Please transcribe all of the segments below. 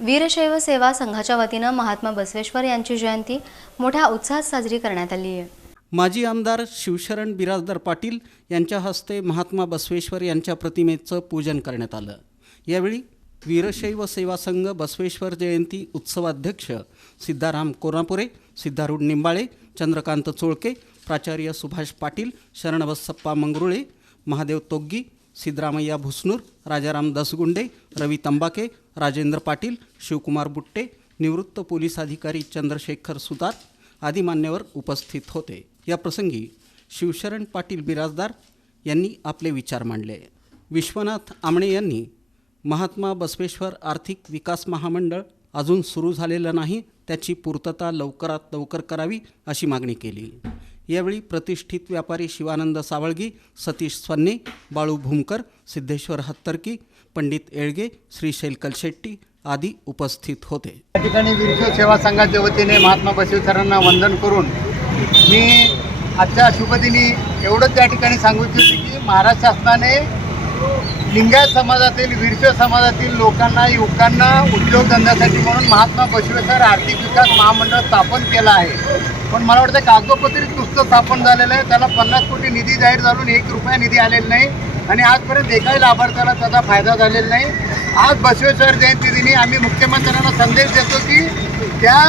वीरशैव सेवा संघाच्या वतीनं महात्मा बसवेश्वर यांची जयंती मोठ्या उत्साहात साजरी करण्यात आली आहे. माजी आमदार शिवशरण बिराजदार पाटील यांच्या हस्ते महात्मा बसवेश्वर यांच्या प्रतिमेचं पूजन करण्यात आलं. यावेळी वीरशैव सेवा संघ बसवेश्वर जयंती उत्सवाध्यक्ष सिद्धाराम कोरापुरे सिद्धारूढ निंबाळे चंद्रकांत चोळके प्राचार्य सुभाष पाटील शरणबसप्पा मंगरुळे महादेव तोग्गी सिद्धरामय्या भुसनूर राजाराम दसगुंडे रवी तंबाके राजेंद्र पाटील शिवकुमार बुट्टे निवृत्त पोलीस अधिकारी चंद्रशेखर सुतार आदी मान्यवर उपस्थित होते. या प्रसंगी शिवशरण पाटील बिराजदार यांनी आपले विचार मांडले. विश्वनाथ आमणे यांनी महात्मा बसवेश्वर आर्थिक विकास महामंडळ अजून सुरू झालेलं नाही त्याची पूर्तता लवकरात लवकर करावी अशी मागणी केली. यावेळी प्रतिष्ठित व्यापारी शिवानंद सावळगी सतीश स्वन्ने बाळू भूमकर सिद्धेश्वर हत्तरकी पंडित येळगे श्रीशैल कलशेट्टी आदी उपस्थित होते. या ठिकाणी विरशो सेवा संघाच्या वतीने महात्मा बसवेश्वरांना वंदन करून मी आजच्या शुभदिनी एवढंच त्या ठिकाणी सांगू इच्छितो की महाराष्ट्र शासनाने लिंगायत समाजातील विरशो समाजातील लोकांना युवकांना उद्योगधंद्यासाठी म्हणून महात्मा बसवेश्वर आर्थिक विकास महामंडळ स्थापन केलं आहे. पण मला वाटतं कागदोपत्री नुसतं स्थापन झालेलं आहे. त्याला पन्नास कोटी निधी जाहीर झालून एक रुपया निधी आलेला नाही. आणि आजपर्यंत एकाही लाभार्थ्याला त्याचा फायदा झालेला नाही. आज बसवेश्वर जयंती दिनी आम्ही मुख्यमंत्र्यांना संदेश देतो की त्या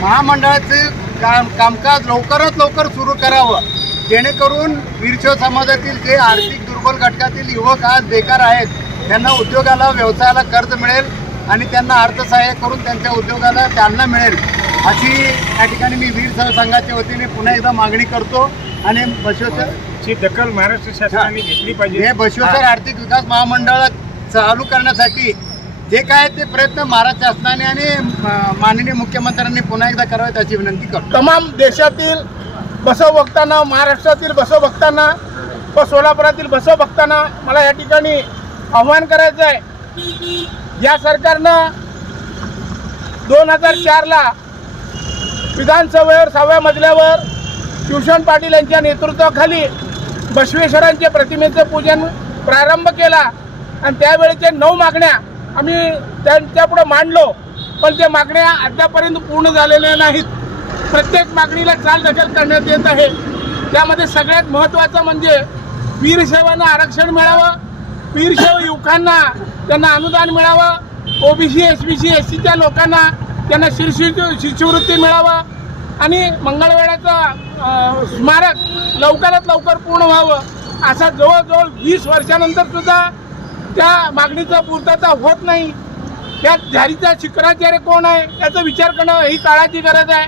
महामंडळाचं काम कामकाज लवकरात लवकर सुरू करावं. जेणेकरून वीरशैव समाजातील जे आर्थिक दुर्बल घटकातील युवक आज बेकार आहेत त्यांना उद्योगाला व्यवसायाला कर्ज मिळेल आणि त्यांना अर्थसहाय्य करून त्यांच्या उद्योगाला चालना मिळेल. अशी या ठिकाणी मी वीर संघाच्या वतीने पुन्हा एकदा मागणी करतो आणि बसवेश्वर दखल महाराष्ट्र शासनाने घेतली पाहिजे. हे बसवेश्वर आर्थिक विकास महामंडळ चालू करण्यासाठी जे काय ते प्रयत्न महाराष्ट्र शासनाने आणि माननीय मुख्यमंत्र्यांनी पुन्हा एकदा करावेत अशी विनंती करतो. तमाम देशातील बसव बघताना महाराष्ट्रातील बसव बघताना व सोलापुरातील बसव बघताना मला या ठिकाणी आव्हान करायचं आहे या सरकारनं दोन हजार चारला विधानसभेवर सहाव्या मजल्यावर शिवशरण पाटील यांच्या नेतृत्वाखाली बसवेश्वरांच्या प्रतिमेचं पूजन प्रारंभ केला. आणि त्यावेळेच्या नऊ मागण्या आम्ही त्यांच्यापुढं मांडलो. पण त्या मागण्या अद्यापर्यंत पूर्ण झालेल्या नाहीत. प्रत्येक मागणीला चाल चालढकल करण्यात येत आहे. त्यामध्ये सगळ्यात महत्त्वाचं म्हणजे वीरशैवांना आरक्षण मिळावं वीरशैव युवकांना त्यांना अनुदान मिळावं OBC S B C S सीच्या लोकांना त्यांना शिष्य शिष्यवृत्ती मिळावं आणि मंगळवेळाचं स्मारक लवकरात लवकर पूर्ण व्हावं. असा जवळजवळ वीस वर्षानंतर सुद्धा त्या मागणीचा पूर्तता होत नाही. त्या झारीचा शिखराचार्य कोण आहे याचा विचार करणं ही काळाची गरज आहे.